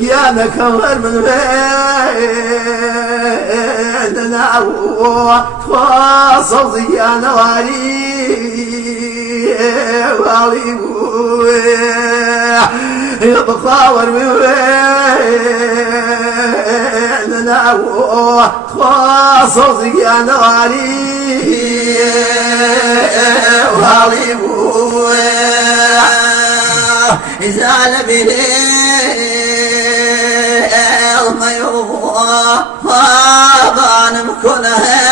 قيانك غير من بيننا وتواصل زيانا والي يتطاور من بيننا وتواصل زيانا والي إذا لبني الميوه ظالم كلها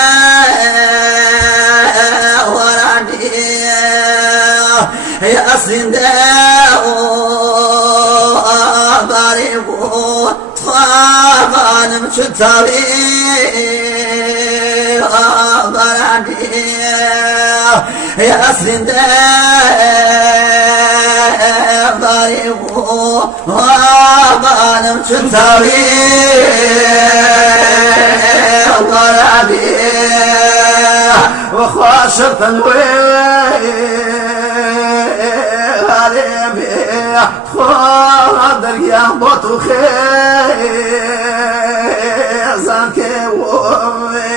وراني يا سنداء ضريبو ظالم شتاوي ضراني يا سنداء ضريبو ظالم شتاوي ضراني وخاشر تنويه غريبي خادر يا بطو خيزان كيومي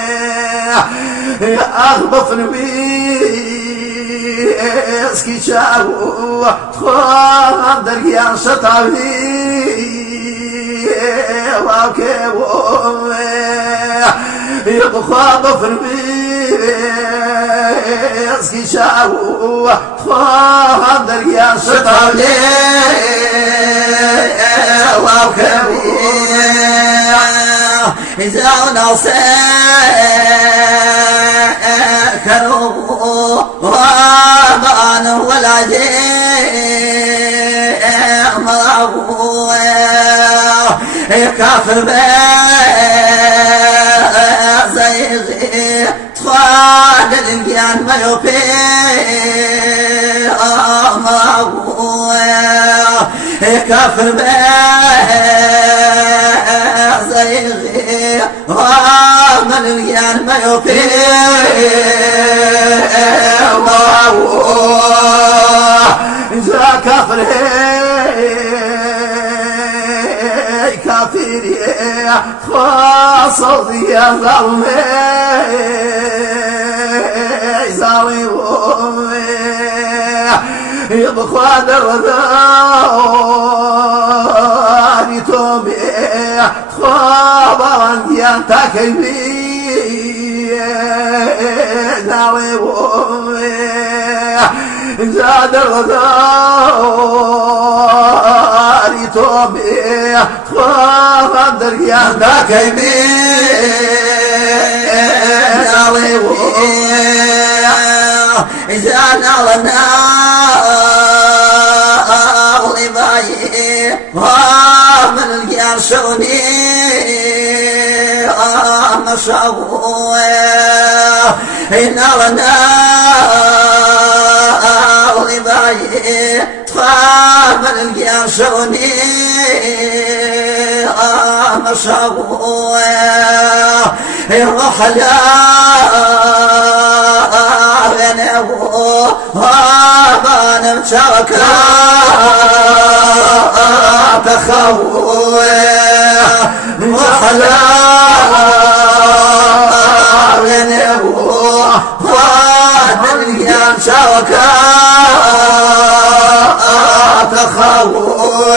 أغبف نبيسكي شاو خادر يا شطاوي وكيومي يخاطف نبيسكي شاو خادر يا شطاوي وكيومي إذا نصيكروا وابان ولا جيء مراوه كافر زيغي تخاد الانقيان ما يبيه مراوه كافر زيغي من الانقيان ما يبيه مراوه إذا كافر كافري خاصة يا ظلمي ظالمي يبخاد الرذاني تومي خابران يانتا كيبي ظالمي زاد الغدار توبي خاطر يا ذاك يمين إذا نالنا غلباي من الجرشوني مشاوه إن لنا من الجرشوني مشاوه الروح لا بنوه بان مشاركة تخوه الروح لا بنوه بان مشاركة تخوه